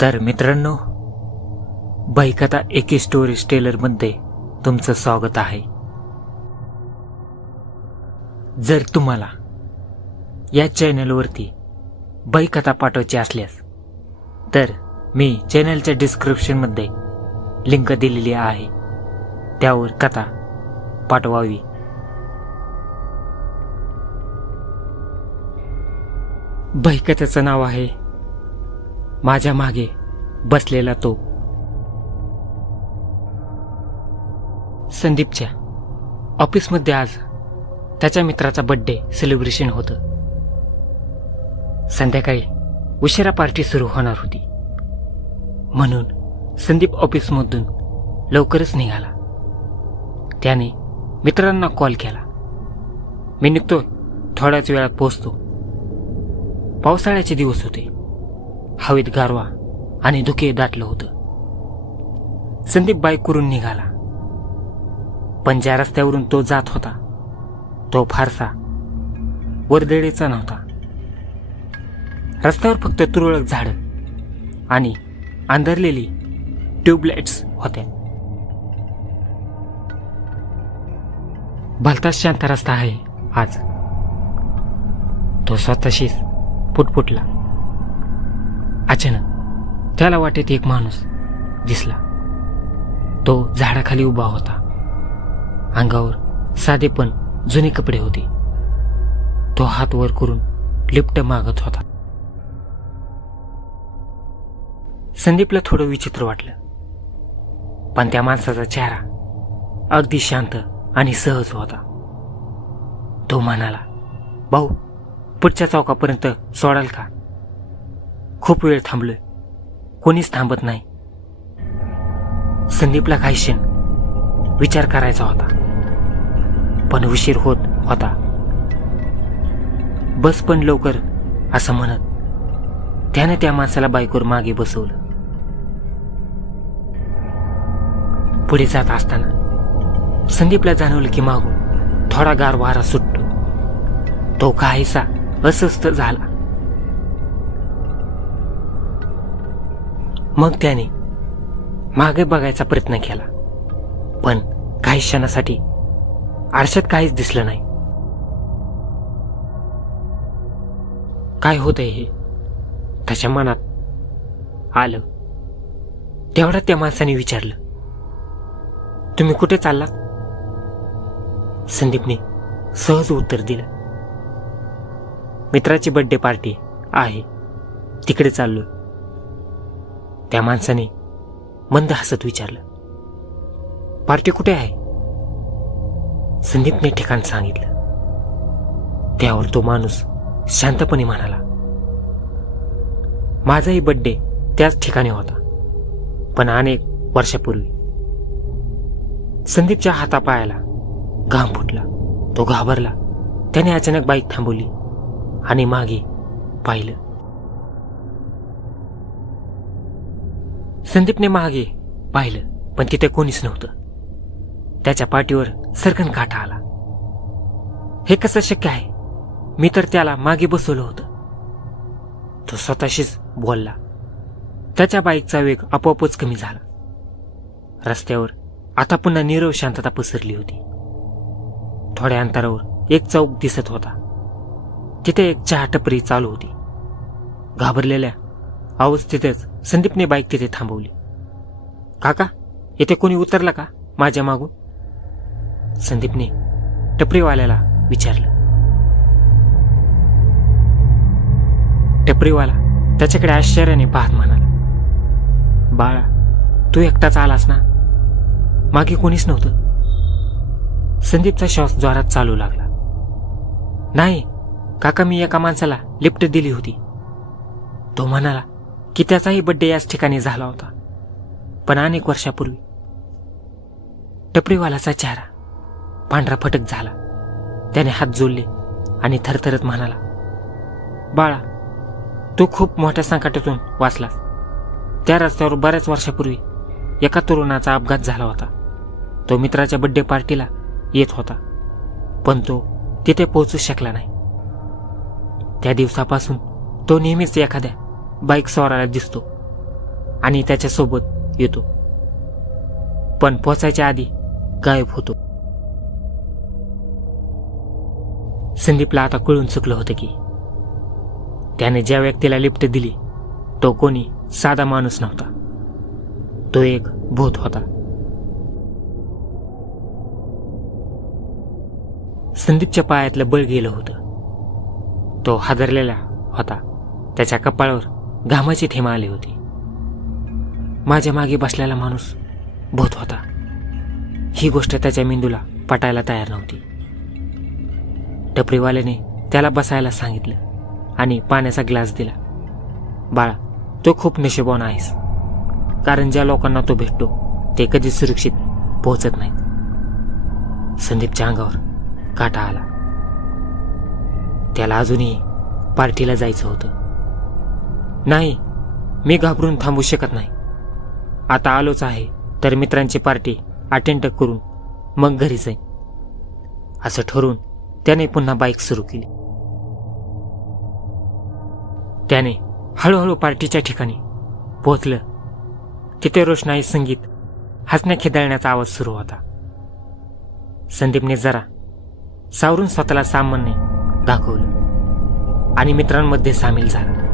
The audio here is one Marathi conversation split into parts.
तर मित्रांनो बाईकथा एके स्टोरीज टेलरमध्ये तुमचं स्वागत आहे. जर तुम्हाला या चॅनलवरती बाईकथा पाठवायची असल्यास तर मी चॅनलच्या डिस्क्रिप्शनमध्ये लिंक दिलेली आहे. त्यावर कथा पाठवावी. बाईकथाचं नाव आहे माझ्या मागे बसलेला तो. संदीपच्या ऑफिसमध्ये आज त्याच्या मित्राचा बर्थडे सेलिब्रेशन होतं. संध्याकाळी उशिरा पार्टी सुरू होणार होती. म्हणून संदीप ऑफिसमधून लवकरच निघाला. त्याने मित्रांना कॉल केला. मी निघतो थोड्याच वेळात पोहोचतो. पावसाळ्याचे दिवस होते. हवेत गारवा आणि धुके दाटलं होतं. संदीप बाईक करून निघाला. पण ज्या रस्त्यावरून तो जात होता तो फारसा वरदेडेचा नव्हता. रस्त्यावर फक्त तुरळक झाडं आणि अंधरलेली ट्यूबलाइट्स होत्या. भलताच शांत रस्ता आहे आज. तो स्वतःशीच पुटपुटला. अचानक त्याला वाटेत एक माणूस दिसला. तो झाडाखाली उभा होता. अंगावर साधे पण जुने कपडे होते. तो हात वर करून लिफ्ट मागत होता. संदीपला थोडं विचित्र वाटलं. पण त्या माणसाचा चेहरा अगदी शांत आणि सहज होता. तो म्हणाला भाऊ पुढच्या चौकापर्यंत सोडाल का? खूप वेळ थांबलोय. कोणीच थांबत नाही. संदीपला काही क्षण विचार करायचा होता. पण उशीर होत होता. बस पण लवकर असं म्हणत त्याने त्या माणसाला बाईकवर मागे बसवलं. पुढे जात असताना संदीपला जाणवलं की मागून थोडा गार वारा सुटतो. तो काहीसा अस्वस्थ झाला. मग त्याने मागे बघायचा प्रयत्न केला. पण काही क्षणासाठी आरशात काहीच दिसलं नाही. काय होतंय हे? त्याच्या मनात आलं. तेवढ्यात त्या माणसाने विचारलं. तुम्ही कुठे चाललात? संदीपने सहज उत्तर दिलं. मित्राची बर्थडे पार्टी आहे. तिकडे चाललोय. त्या माणसाने मंद हसत विचारलं पार्टी कुठे आहे? संदीपने ठिकाण सांगितलं. त्यावर तो माणूस शांतपणे म्हणाला माझाही बड्डे त्याच ठिकाणी होता पण अनेक वर्षापूर्वी. संदीपच्या हातापायाला घाम फुटला. तो घाबरला. त्याने अचानक बाईक थांबवली आणि मागे पाहिलं. संदीपने मागे पाहिलं पण तिथे कोणीच नव्हतं. त्याच्या पाठीवर सरकन काटा आला. हे कसं शक्य आहे? मी तर त्याला मागे बसवलं होतं. तो स्वतःशीच बोलला. त्याच्या बाईकचा वेग आपोआपच कमी झाला. रस्त्यावर आता पुन्हा नीरव शांतता पसरली होती. थोड्या अंतरावर एक चौक दिसत होता. तिथे एक चहा टपरी चालू होती. घाबरलेल्या अवस्थेतच संदीपने बाईक तिथे थांबवली. काका येथे कोणी उतरला का माझ्या मागून? संदीपने टपरीवाल्याला विचारलं. टपरीवाला त्याच्याकडे आश्चर्याने पाहत म्हणाला बाळा तू एकटाच आलास ना? मागे कोणीच नव्हतं. संदीपचा श्वास जोरात चालू लागला. नाही काका मी एका माणसाला लिफ्ट दिली होती. तो म्हणाला की त्याचाही बड्डे याच ठिकाणी झाला होता. पण अनेक वर्षापूर्वी. टपरीवालाचा चेहरा पांढरा फटक झाला. त्याने हात जोडले आणि थरथरत म्हणाला बाळा तू खूप मोठ्या संकटातून वाचलास. त्या रस्त्यावर बऱ्याच वर्षापूर्वी एका तरुणाचा अपघात झाला होता. तो मित्राच्या बड्डे पार्टीला येत होता. पण तो तिथे पोहोचू शकला नाही. त्या दिवसापासून तो नेहमीच एखाद्या बाईक स्वाराला दिसतो आणि त्याच्यासोबत येतो. पण पोचायच्या आधी गायब होतो. संदीपला आता कळून चुकलं होतं की त्याने ज्या व्यक्तीला लिफ्ट दिली तो कोणी साधा माणूस नव्हता. तो एक भूत होता. संदीपच्या पायातलं बळ गेलं होतं. तो हादरलेला होता. त्याच्या कपाळावर घामाची थेंब आली होती. माझ्या मागे बसलेला माणूस भूत होता. ही गोष्ट त्याच्या मेंदूला पटायला तयार नव्हती. टपरीवाल्याने त्याला बसायला सांगितलं आणि पाण्याचा ग्लास दिला. बाळा तो खूप नशिबवान आहेस. कारण ज्या लोकांना तो भेटतो ते कधी सुरक्षित पोहोचत नाहीत. संदीपच्या अंगावर काटा आला. त्याला अजूनही पार्टीला जायचं होतं. नाही मी घाबरून थांबू शकत नाही. आता आलोच आहे तर मित्रांची पार्टी अटेंड करून मग घरी जाईन. असं ठरवून त्याने पुन्हा बाईक सुरू केली. त्याने हळूहळू पार्टीच्या ठिकाणी पोहोचलं. तिथे रोषणाई संगीत हसण्या खिदळण्याचा आवाज सुरू होता. संदीपने जरा सावरून स्वतःला सामान्य दाखवलं आणि मित्रांमध्ये सामील झाला.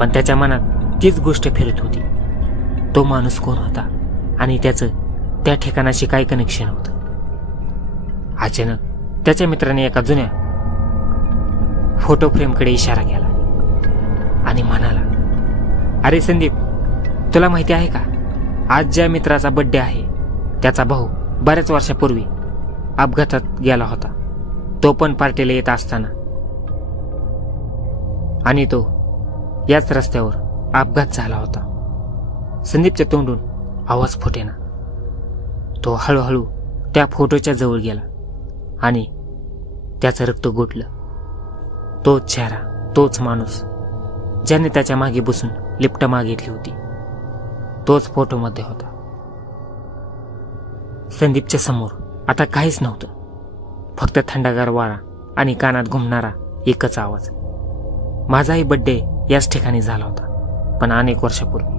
पण त्याच्या मनात तीच गोष्ट फिरत होती. तो माणूस कोण होता आणि त्याचं त्या ठिकाणाशी काय कनेक्शन होतं? अचानक त्याच्या मित्राने एका जुन्या फोटो फ्रेमकडे इशारा केला आणि म्हणाला अरे संदीप तुला माहिती आहे का? आज ज्या मित्राचा बड्डे आहे त्याचा भाऊ बऱ्याच वर्षापूर्वी अपघातात गेला होता. तो पण पार्टीला येत असताना. आणि तो याच रस्त्यावर अपघात झाला होता. संदीपच्या तोंडून आवाज फुटेना. तो हळूहळू त्या फोटोच्या जवळ गेला आणि त्याचं रक्त गोठलं. तोच चेहरा तोच माणूस ज्याने त्याच्यामागे बसून लिफ्ट मागितली होती. तोच फोटोमध्ये होता. संदीपच्या समोर आता काहीच नव्हतं. फक्त थंडगार वारा आणि कानात घुमणारा एकच आवाज. माझाही बड्डे याच ठिकाणी झाला होता. पण अनेक वर्षापूर्वी.